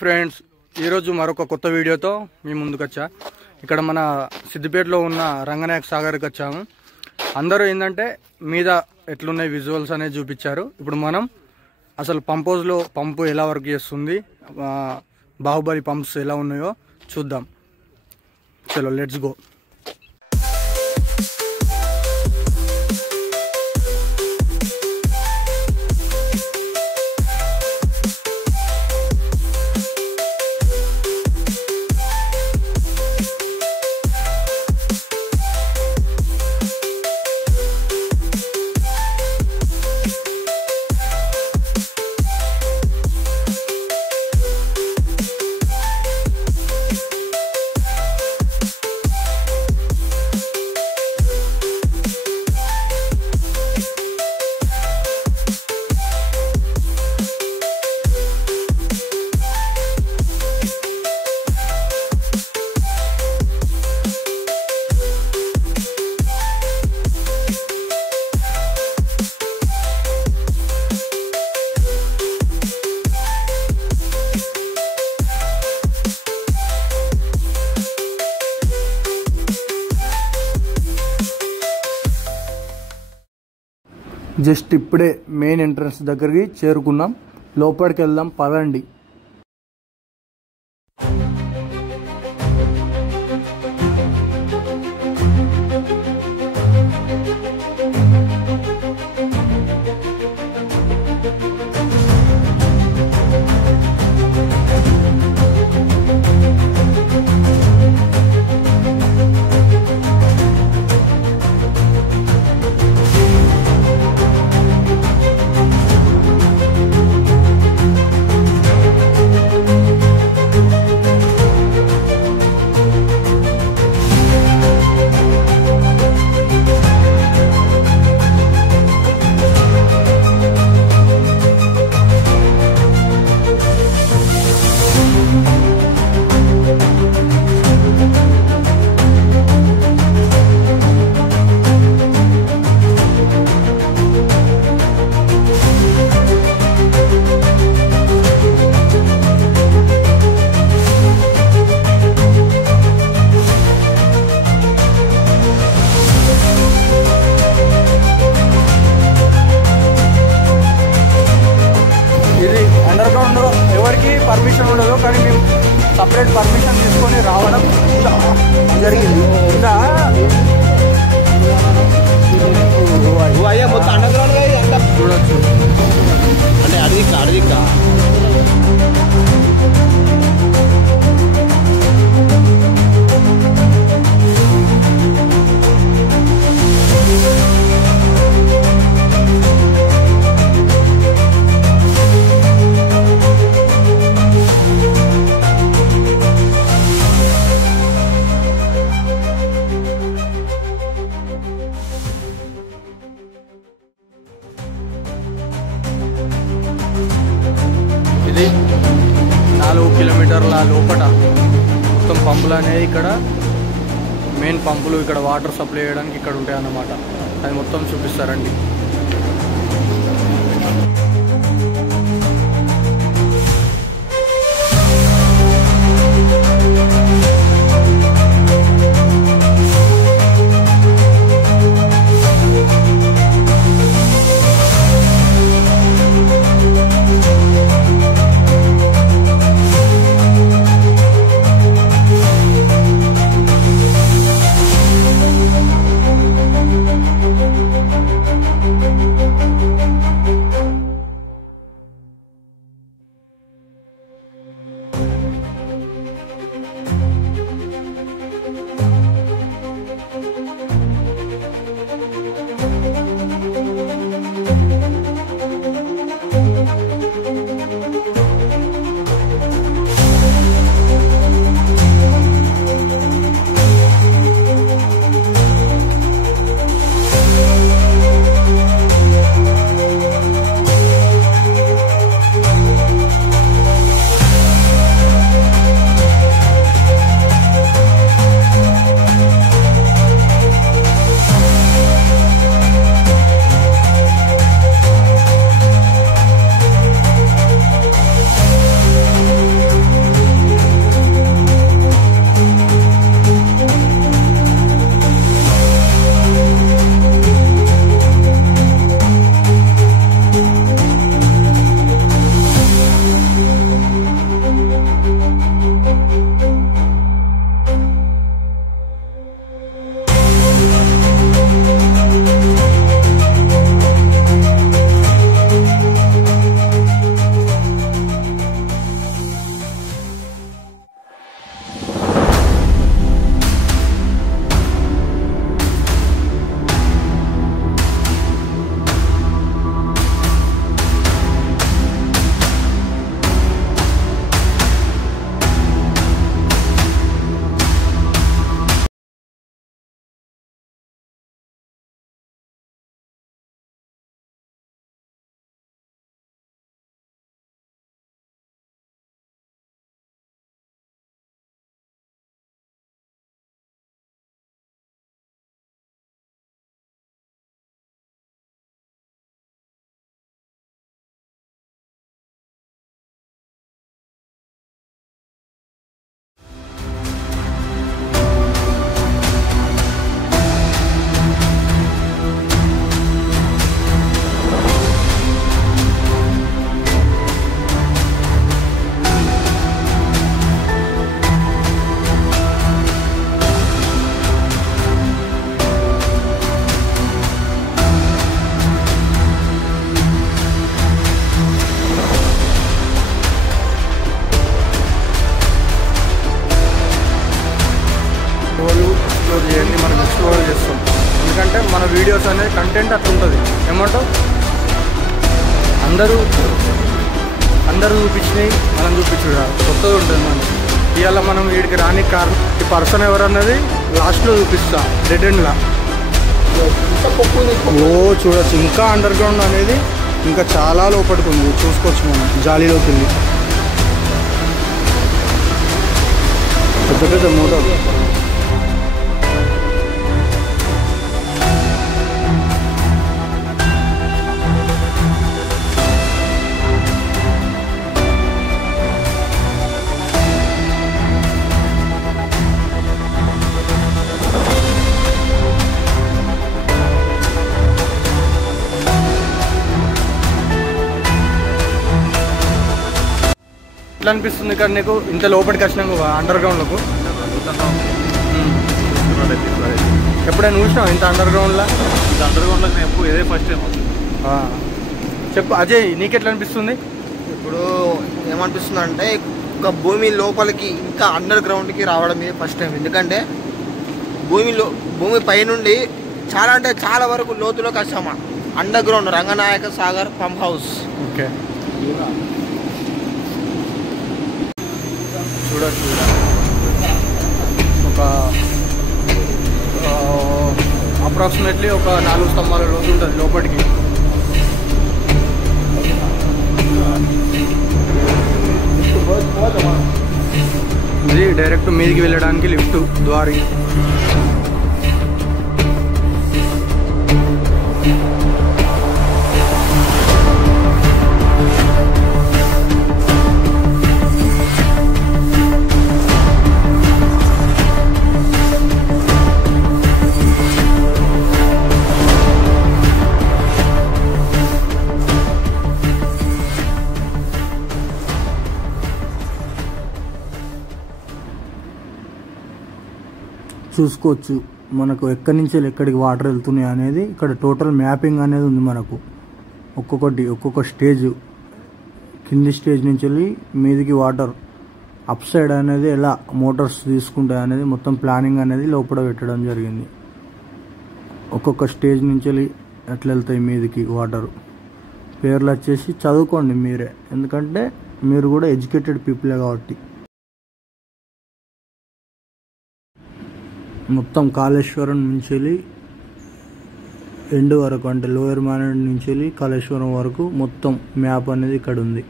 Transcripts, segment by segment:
Friends, ఈరోజు మరొక కొత్త వీడియోతో మీ ముందుకు వచ్చా. ఇక్కడ మన సిద్దిపేటలో ఉన్న రంగనాయక సాగర్కి వచ్చాము. అందరూ ఏంటంటే మీద ఎట్లున్నాయి విజువల్స్ అనేది చూపించారు. ఇప్పుడు మనం అసలు పంపోజ్లో పంపు ఎలా వర్క్ చేస్తుంది, బాహుబలి పంప్స్ ఎలా ఉన్నాయో చూద్దాం. చలో లెట్స్ గో. జస్ట్ ఇప్పుడే మెయిన్ ఎంట్రన్స్ దగ్గరికి చేరుకున్నాం. లోపలికి వెళ్దాం పదండి. ఎవరికి పర్మిషన్ ఉండదు, కానీ మేము సపరేట్ పర్మిషన్ తీసుకొని రావడం జరిగింది. ఇంకా మొత్తం అండర్ గ్రౌండ్ చూడొచ్చు. అంటే అడిగిక్క ఇది 4 కిలోమీటర్ల లోపల మొత్తం పంపులు అనేది ఇక్కడ మెయిన్ పంపులు ఇక్కడ వాటర్ సప్లై చేయడానికి ఇక్కడ ఉంటాయి అన్నమాట. అది మొత్తం చూపిస్తారండి. ఎందుకంటే మన వీడియోస్ అనేది కంటెంట్ అట్లా ఉంటుంది. ఏమంటావు? అందరూ చూపించినాయి మనం చూపించుడు కొత్తది ఉంటుంది. మనం ఇవాళ మనం వీడికి రాని కారణం ఈ పర్సన్ ఎవరన్నది లాస్ట్లో చూపిస్తా డెడ్ ఎండ్లా. ఓ చూడొచ్చు, ఇంకా అండర్ గ్రౌండ్ అనేది ఇంకా చాలా లోపలికి ఉంది. చూసుకోవచ్చు మనం జాలీలోకి వెళ్ళి పెద్ద పెద్ద మోటార్. ఎట్లా అనిపిస్తుంది ఇక్కడ నీకు ఇంత లోపలికి వచ్చినాక అండర్ గ్రౌండ్లకు? ఎప్పుడైనా చూసినావు ఇంత అండర్ గ్రౌండ్లో? ఇంత అండర్ గ్రౌండ్లో నేను ఎప్పుడు ఇదే ఫస్ట్ టైం అవుతుంది. చెప్పు అజయ్, నీకెట్లా అనిపిస్తుంది? ఇప్పుడు ఏమనిపిస్తుంది అంటే ఒక భూమి లోపలికి ఇంకా అండర్ గ్రౌండ్కి రావడం ఇది ఫస్ట్ టైం. ఎందుకంటే భూమి పైనుండి చాలా అంటే చాలా వరకు లోతులోకి వచ్చామా. Under ground Ranganayaka Sagar pump house. Okay చూడచ్చు, ఒక అప్రాక్సిమేట్లీ ఒక 4 స్తంభాల లోతు ఉంటుంది లోపలికి. ఇది డైరెక్ట్ మీదికి వెళ్ళడానికి లిఫ్ట్ ద్వారి. చూసుకోవచ్చు మనకు ఎక్కడి నుంచి ఎక్కడికి వాటర్ వెళ్తున్నాయి అనేది. ఇక్కడ టోటల్ మ్యాపింగ్ అనేది ఉంది మనకు. ఒక్కొక్క స్టేజ్, కింది స్టేజ్ నుంచి వెళ్ళి మీదికి వాటర్ అప్ సైడ్ అనేది ఎలా మోటార్స్ తీసుకుంటాయి అనేది మొత్తం ప్లానింగ్ అనేది లోపల పెట్టడం జరిగింది. ఒక్కొక్క స్టేజ్ నుంచి వెళ్ళి ఎట్లా వెళ్తాయి మీదికి వాటర్. పేర్లు వచ్చేసి చదువుకోండి మీరే, ఎందుకంటే మీరు కూడా ఎడ్యుకేటెడ్ పీపులే కాబట్టి. మొత్తం కాళేశ్వరం నుంచి వెళ్ళి ఎండ్ వరకు, అంటే లోయర్ మానేడ్ నుంచి వెళ్ళి కాళేశ్వరం వరకు మొత్తం మ్యాప్ అనేది ఇక్కడ ఉంది.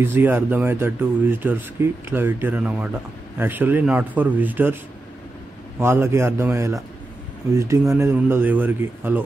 ఈజీగా అర్థమయ్యేటట్టు విజిటర్స్కి ఇట్లా పెట్టారన్నమాట. యాక్చువల్లీ నాట్ ఫర్ విజిటర్స్, వాళ్ళకి అర్థమయ్యేలా. విజిటింగ్ అనేది ఉండదు ఎవరికి. హలో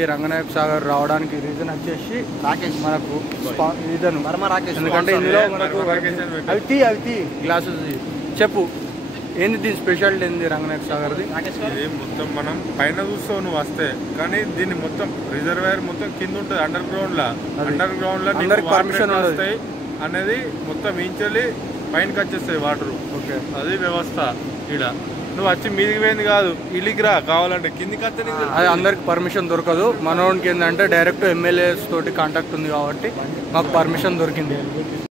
ఈ రంగనాయక సాగర్ రావడానికి రీజన్ వచ్చేసి రాకేష్ మనకు రీజన్ వర్మ రాకేష్. ఎందుకంటే ఇందులో మనకు అవి గ్లాసెస్ చెప్పు ఏంది దీని స్పెషాలిటీ ఏంది రంగనాయక సాగర్ది? ఇది మొత్తం మనం పైన చూస్తావు నువ్వు వస్తే, కానీ దీన్ని మొత్తం రిజర్వాయర్ మొత్తం కింద ఉంటుంది అండర్ గ్రౌండ్ లా. అండర్ గ్రౌండ్ లో పర్మిషన్ వస్తాయి అనేది మొత్తం ఇంచెల్లి పైనకి వచ్చేస్తాయి వాటర్. ఓకే, అది వ్యవస్థ. ఈడ నువ్వు వచ్చి మీదికి పోయింది కాదు, ఇల్లికి రా కావాలంటే కిందికి వస్తే అది అందరికి పర్మిషన్ దొరకదు. మనోడికి ఏంటంటే డైరెక్ట్ ఎమ్మెల్యేస్ తోటి కాంటాక్ట్ ఉంది కాబట్టి మాకు పర్మిషన్ దొరికింది.